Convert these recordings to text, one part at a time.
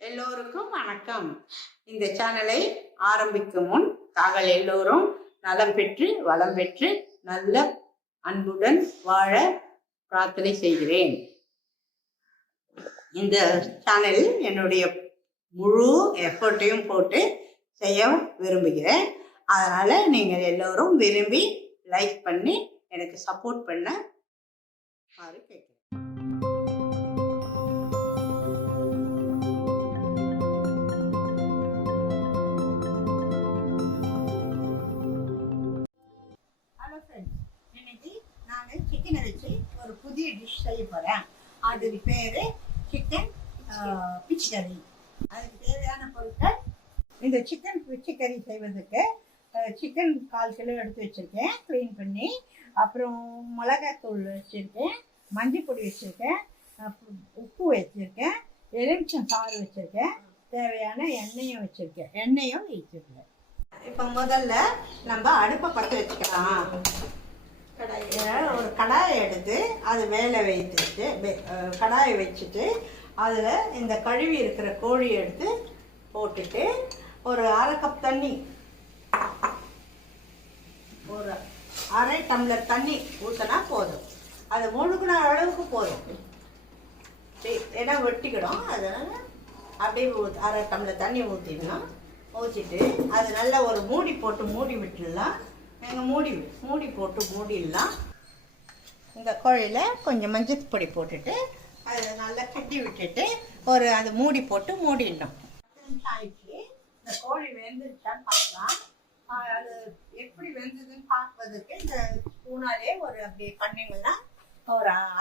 எல்லோருக்கும் வணக்கம். இந்த சேனலை ஆரம்பிக்கும் முன் தாங்கள் எல்லோரும் நலம் பெற்று வளம் பெற்று நல்ல அன்புடன் வாழ பிரார்த்தனை செய்கிறேன். இந்த சேனலில் என்னுடைய முழு எஃபர்ட்டையும் போட்டு செய்ய விரும்புகிறேன். அதனால் நீங்கள் எல்லோரும் விரும்பி லைக் பண்ணி எனக்கு சப்போர்ட் பண்ண கேட்குறேன். இன்னைக்கு நான் சிக்கனை வச்சு ஒரு புதிய டிஷ் செய்ய போகிறேன். அதுக்கு பேர் சிக்கன் பிச்சி கறி. அதுக்கு தேவையான பொருட்கள், இந்த சிக்கன் பிச்சி கறி செய்வதற்கு சிக்கன் 1/4 கிலோ எடுத்து வச்சுருக்கேன் க்ளீன் பண்ணி. அப்புறம் மிளகாத்தூள் வச்சுருக்கேன், மஞ்சள் பொடி வச்சுருக்கேன், உப்பு வச்சுருக்கேன், எலுமிச்சம் சாறு வச்சுருக்கேன், தேவையான எண்ணெயும் வச்சுருக்கேன். இப்போ முதல்ல நம்ம அடுப்பை பற்ற வச்சுக்கலாம். ஒரு கடாயை எடுத்து அது மேலே வைத்துட்டு கடாயை வச்சுட்டு அதில் இந்த கழுவி இருக்கிற கோழியை எடுத்து போட்டுட்டு ஒரு 1/2 கப் தண்ணி, ஒரு 1/2 டம்ளர் தண்ணி ஊற்றினா போதும். அது முழுகின அளவுக்கு போதும். ஏன்னா வெட்டிக்கிடும். அதனால் அப்படியே 1/2 டம்ளர் தண்ணி ஊற்றிடணும். ஊற்றிட்டு அது நல்லா ஒரு மூடி போட்டு மூடி விட்டுடலாம். எங்கள் மூடி போட்டு மூடிடலாம். இந்த கோழியில் கொஞ்சம் மஞ்சள் பொடி போட்டுட்டு அதில் நல்லா கட்டி விட்டுட்டு அது மூடி போட்டு மூடிடணும். 10 நிமிஷம் ஆயிடுச்சு. இந்த கோழி வெந்துருச்சான்னு பார்க்கலாம். அது எப்படி வெந்ததுன்னு பார்ப்பதற்கு இந்த ஸ்பூனாலே அப்படியே பண்ணிங்கன்னா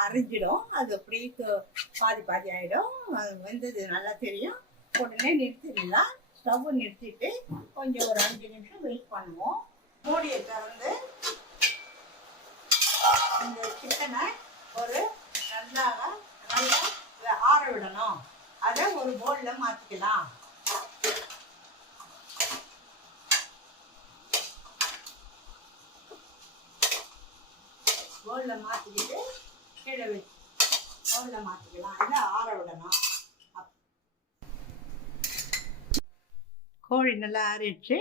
அரிஞ்சிடும். அது அப்படி பாதி ஆகிடும். அது வெந்தது நல்லா தெரியும். உடனே நிறுத்திடலாம். ஸ்டவ் நிறுத்திட்டு கொஞ்சம் ஒரு 5 நிமிஷம் வெயிட் பண்ணுவோம். மூடியை திறந்து இந்த சிக்கனை நல்லா ஆற விடணும். அதை ஒரு பவுலில் மாற்றிக்கலாம். பவுலில் மாற்றிக்கிட்டு கீழே வச்சு பவுலில் மாற்றிக்கலாம். இதை ஆற விடணும். கோழி நல்லா ஆறிடுச்சு.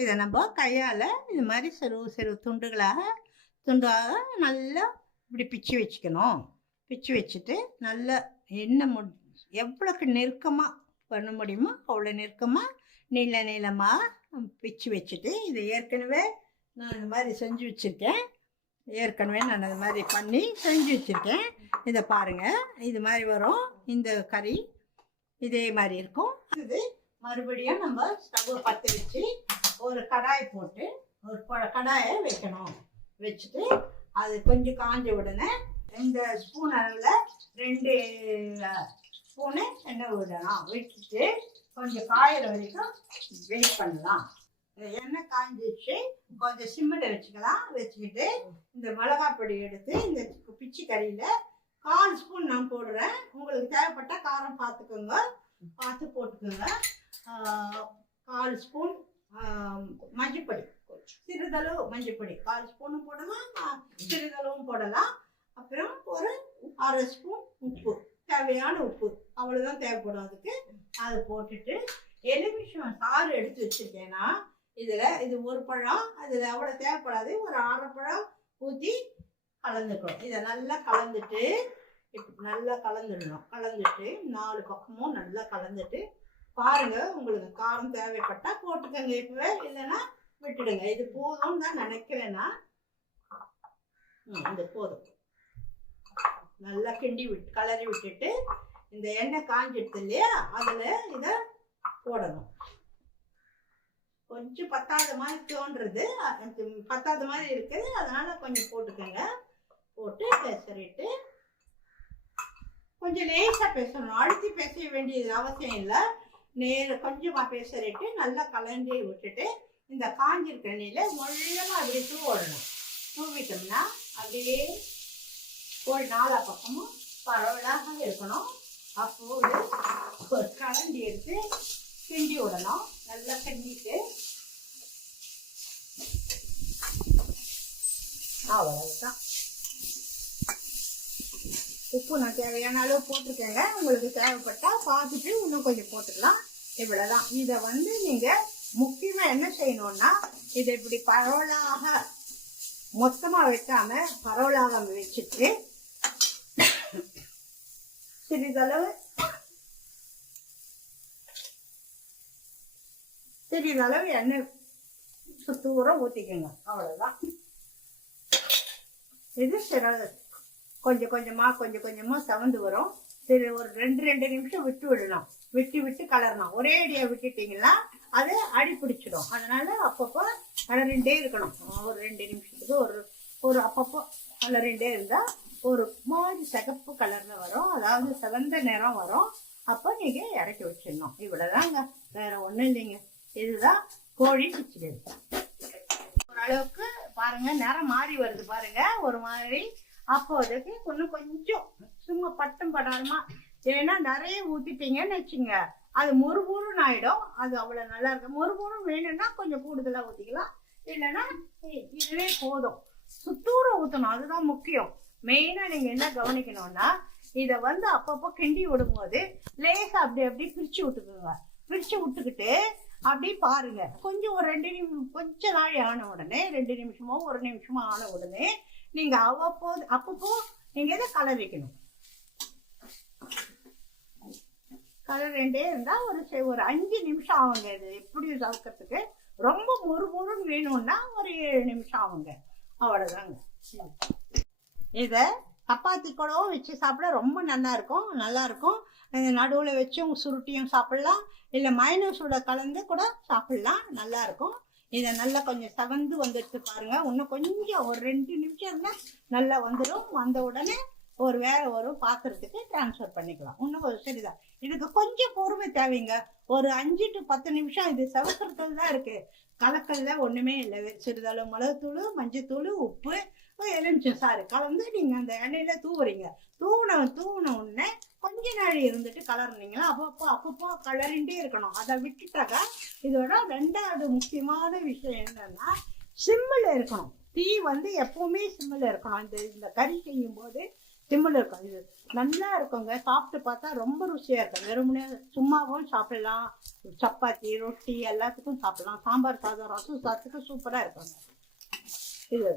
இதை நம்ம கையால் இது மாதிரி சிறு துண்டாக நல்லா இப்படி பிச்சு வச்சுக்கணும். பிச்சு வச்சுட்டு நல்லா எண்ணெய் எவ்வளோக்கு நெருக்கமாக பண்ண முடியுமோ அவ்வளோ நெருக்கமாக நீளமாக பிச்சு வச்சுட்டு, இதை ஏற்கனவே நான் இந்த மாதிரி செஞ்சு வச்சுருக்கேன். நான் அது மாதிரி பண்ணி செஞ்சு வச்சுருக்கேன். இதை பாருங்கள், இது மாதிரி வரும். இந்த கறி இதே மாதிரி இருக்கும். இது மறுபடியும் நம்ம ஸ்டவ் பற்ற வச்சு ஒரு கடாய் போட்டு ஒரு கடாயை வைக்கணும். வச்சுட்டு அது கொஞ்சம் காஞ்ச உடனே இந்த ஸ்பூன் அளவில் 2 ஸ்பூனு எண்ணெய் விடணும். வச்சுட்டு கொஞ்சம் காயிற வரைக்கும் வெயிட் பண்ணலாம். எண்ணெய் காஞ்சிச்சு. கொஞ்சம் சிம்மில் வச்சுக்கலாம். வச்சுக்கிட்டு இந்த மிளகாய் பொடி எடுத்து இந்த பிச்சி கறியில் 1/4 ஸ்பூன் நான் போடுறேன். உங்களுக்கு தேவைப்பட்ட காரம் பார்த்து போட்டுக்கோங்க. 1/4 ஸ்பூன் மஞ்சப்பொடி, சிறிதளவு மஞ்சப்பொடி 1/4 ஸ்பூனும் போடலாம், சிறிதளவும் போடலாம். அப்புறம் ஒரு 1/2 ஸ்பூன் உப்பு, தேவையான உப்பு, அவ்வளோதான் தேவைப்படும் அதுக்கு. அதை போட்டுட்டு எலுமிச்சம் சாறு எடுத்து வச்சுருக்கேன்னா இது ஒரு பழம், அதில் அவ்வளோ தேவைப்படாது. ஒரு 1/2 பழம் ஊற்றி கலந்துக்கணும். இதை நல்லா கலந்துட்டு நல்லா கலந்துடணும். கலந்துட்டு 4 பக்கமும் நல்லா கலந்துட்டு பாருங்க. உங்களுக்கு காரம் தேவைப்பட்டால் போட்டுக்கோங்க இப்பவே, இல்லைன்னா விட்டுடுங்க. இது போதும்னு தான் நினைக்கிறேன்னா இது போதும். நல்லா கலரி விட்டுட்டு இந்த எண்ணெய் காஞ்சிடுது இல்லையா, அதில் இதை போடணும். கொஞ்சம் பத்தாத மாதிரி தோன்றுறது, பத்தாத மாதிரி இருக்குது. அதனால கொஞ்சம் போட்டுக்கோங்க. போட்டு பெசரிட்டு கொஞ்சம் லேசாக பேசணும். அழுத்தி பேச வேண்டியது அவசியம் இல்லை. கொஞ்சமாக பேசறிட்டு நல்லா கலஞ்சி விட்டுட்டு இந்த காஞ்சிருக்க எண்ணெயில் முழுமாக அப்படி தூவிடணும். தூவிட்டோம்னா அப்படியே ஒரு 4 பக்கமும் பரவலாக இருக்கணும். அப்போது ஒரு கலண்டி எடுத்து கிண்டி விடணும். நல்லா கிண்டிட்டு அவ்வளவுதான். உப்பு நான் தேவையான அளவு போட்டிருக்கேங்க. உங்களுக்கு தேவைப்பட்டால் பார்த்துட்டு இன்னும் கொஞ்சம் போட்டுக்கலாம். இவ்வளோதான். இதை வந்து நீங்கள் முக்கியமாக என்ன செய்யணும்னா, இதை இப்படி பரவலாக மொத்தமாக வைக்காம பரவலாக வச்சுட்டு சிறிதளவு எண்ணெய் சுத்தூரம் ஊற்றிக்கோங்க. அவ்வளோதான். இது கொஞ்சம் கொஞ்சமாக செவந்து வரும். சரி, ஒரு 2 நிமிஷம் விட்டு விடணும். விட்டு கலரணும். ஒரே அடியாக விட்டுட்டிங்கன்னா அது அடி பிடிச்சிடும். அதனால அப்பப்போ கலரிண்டே இருக்கணும். ஒரு 2 நிமிஷத்துக்கு ஒரு அப்பப்போ கலரிண்டே இருந்தால் ஒரு மாதிரி சிகப்பு கலரில் வரும். அதாவது சிவந்த நிறம் வரும். அப்போ நீங்கள் இறக்கி வச்சிடணும். இவ்வளோதாங்க, வேற ஒன்றும் இல்லைங்க. இதுதான் கோழி கிச்சடி. ஓரளவுக்கு பாருங்க, நிறம் மாறி வருது பாருங்க, ஒரு மாதிரி. அப்போ அதுக்கு இன்னும் கொஞ்சம் சும்மா பட்டம் படாம, ஏன்னா நிறைய ஊத்திட்டீங்கன்னு வச்சுங்க, அது முறுமுறுன்னு ஆயிடும். அது அவ்வளோ நல்லா இருக்கு. முறுமுறுன்னு வேணும்னா கொஞ்சம் கூடுதலாக ஊற்றிக்கலாம். இல்லைன்னா இதுவே போதும். சுத்தூரம் ஊற்றணும், அதுதான் முக்கியம். மெயினாக நீங்கள் என்ன கவனிக்கணும்னா, இதை வந்து அப்பப்போ கிண்டி விடும்போது லேசாக அப்படி பிரித்து விட்டுக்குங்க. பிரித்து விட்டுக்கிட்டு அப்படி பாருங்க. கொஞ்சம் ஒரு 2 நிமிஷம், கொஞ்ச நாள் ஆன உடனே 2 நிமிஷமோ 1 நிமிஷமோ ஆன உடனே நீங்க அப்பப்போ நீங்க இதை கலரிக்கணும். கலரிண்டே இருந்தா ஒரு 5 நிமிஷம் ஆகுங்க. இது எப்படி சவுக்கிறதுக்கு ரொம்ப முறுமுறுன்னு வேணும்னா ஒரு 7 நிமிஷம் ஆகுங்க. அவ்வளவுதாங்க. இதை சப்பாத்தி கூடவும் வச்சு சாப்பிட ரொம்ப நல்லா இருக்கும். நடுவில் வச்சும் சுருட்டியும் சாப்பிடலாம். இல்லை மைனஸோட கலந்து கூட சாப்பிடலாம். நல்லா இருக்கும். இதை நல்லா கொஞ்சம் செவந்து வந்துட்டு பாருங்க. இன்னும் கொஞ்சம் ஒரு 2 நிமிஷம் இருந்தால் நல்லா வந்துடும். வந்த உடனே வேற ஒரு பாத்திரத்துக்கு டிரான்ஸ்ஃபர் பண்ணிக்கலாம். இன்னும் சரிதான். இதுக்கு கொஞ்சம் பொறுமை தேவைங்க. ஒரு 5 to 10 நிமிஷம் இது செவக்கிறதுல தான் இருக்கு. கலக்கல்ல ஒண்ணுமே இல்லை. சிறிதளவு மிளகுத்தூள், மஞ்சத்தூள், உப்பு, எலுமிச்சம் சாறு கலந்து நீங்க அந்த எண்ணெயில தூவுறீங்க. தூவுன உடனே கொஞ்ச நாள் இருந்துட்டு கலர்னீங்களா அப்பப்போ கலரிண்டே இருக்கணும். அதை விட்டுட்டாக்க இதோட 2வது முக்கியமான விஷயம் என்னன்னா, சிம்மில் இருக்கணும். தீ வந்து எப்பவுமே சிம்மில் இருக்கணும். இந்த கறி செய்யும் போது சிம்மில் இருக்கும். இது நல்லா இருக்குங்க. சாப்பிட்டு பார்த்தா ரொம்ப ருசியா இருக்கும். வெறுமனே சும்மாவும் சாப்பிடலாம். சப்பாத்தி, ரொட்டி எல்லாத்துக்கும் சாப்பிடலாம். சாம்பார் சாதம், ரசம் சாதத்துக்கு சூப்பரா இருக்குங்க. இது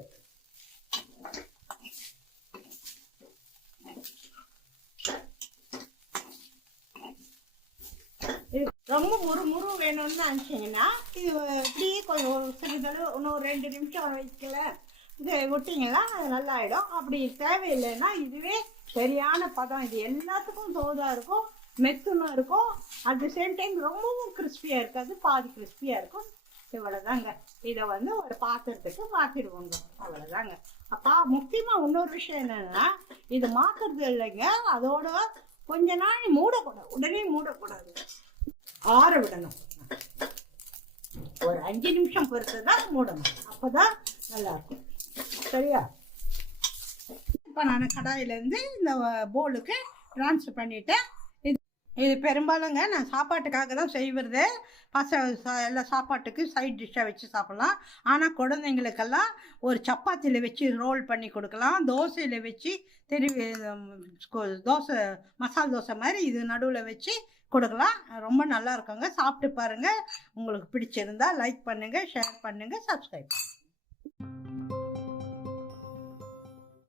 ரொம்ப முறு வேணும்னு நினச்சிங்கன்னா இது இப்படியே கொஞ்சம் சிறிதளவு இன்னும் 2 நிமிஷம் வைக்கல இதை விட்டிங்கன்னா அது நல்லா ஆகிடும். அப்படி தேவையில்லைன்னா இதுவே சரியான பதம். இது எல்லாத்துக்கும் தோதாக இருக்கும், மெத்துனும் இருக்கும். அட் த சேம் டைம் ரொம்பவும் கிறிஸ்பியாக இருக்காது, பாதி கிறிஸ்பியாக இருக்கும். இவ்வளோதாங்க. இதை வந்து ஒரு பாத்திரத்துக்கு மாற்றிடுவோங்க. அவ்வளோதாங்க. முக்கியமாக இன்னொரு விஷயம் என்னென்னா, இது மாற்றுறது இல்லைங்க, அதோட கொஞ்ச நாள் மூடக்கூடாது. உடனே மூடக்கூடாது, ஆற விடணும். ஒரு 5 நிமிஷம் பொறுத்து தான் மூடணும். அப்போதான் நல்லா இருக்கும். சரியா? இப்போ நான் கடாயிலேருந்து இந்த போலுக்கு ட்ரான்ஸ்ஃபர் பண்ணிட்டேன். இது பெரும்பாலுங்க நான் சாப்பாட்டுக்காக தான் செய்வது. எல்லா சாப்பாட்டுக்கு சைட் டிஷ்ஷாக வச்சு சாப்பிட்லாம். ஆனால் குழந்தைங்களுக்கெல்லாம் ஒரு சப்பாத்தியில் வச்சு ரோல் பண்ணி கொடுக்கலாம். தோசையில் வச்சு தோசை, மசால் தோசை மாதிரி இது நடுவில் வச்சு கொடுக்கலாம். ரொம்ப நல்லா இருக்குங்க. சாப்பிட்டு பாருங்கள். உங்களுக்கு பிடிச்சிருந்தா லைக் பண்ணுங்கள், ஷேர் பண்ணுங்கள், சப்ஸ்கிரைப் பண்ணுங்கள்.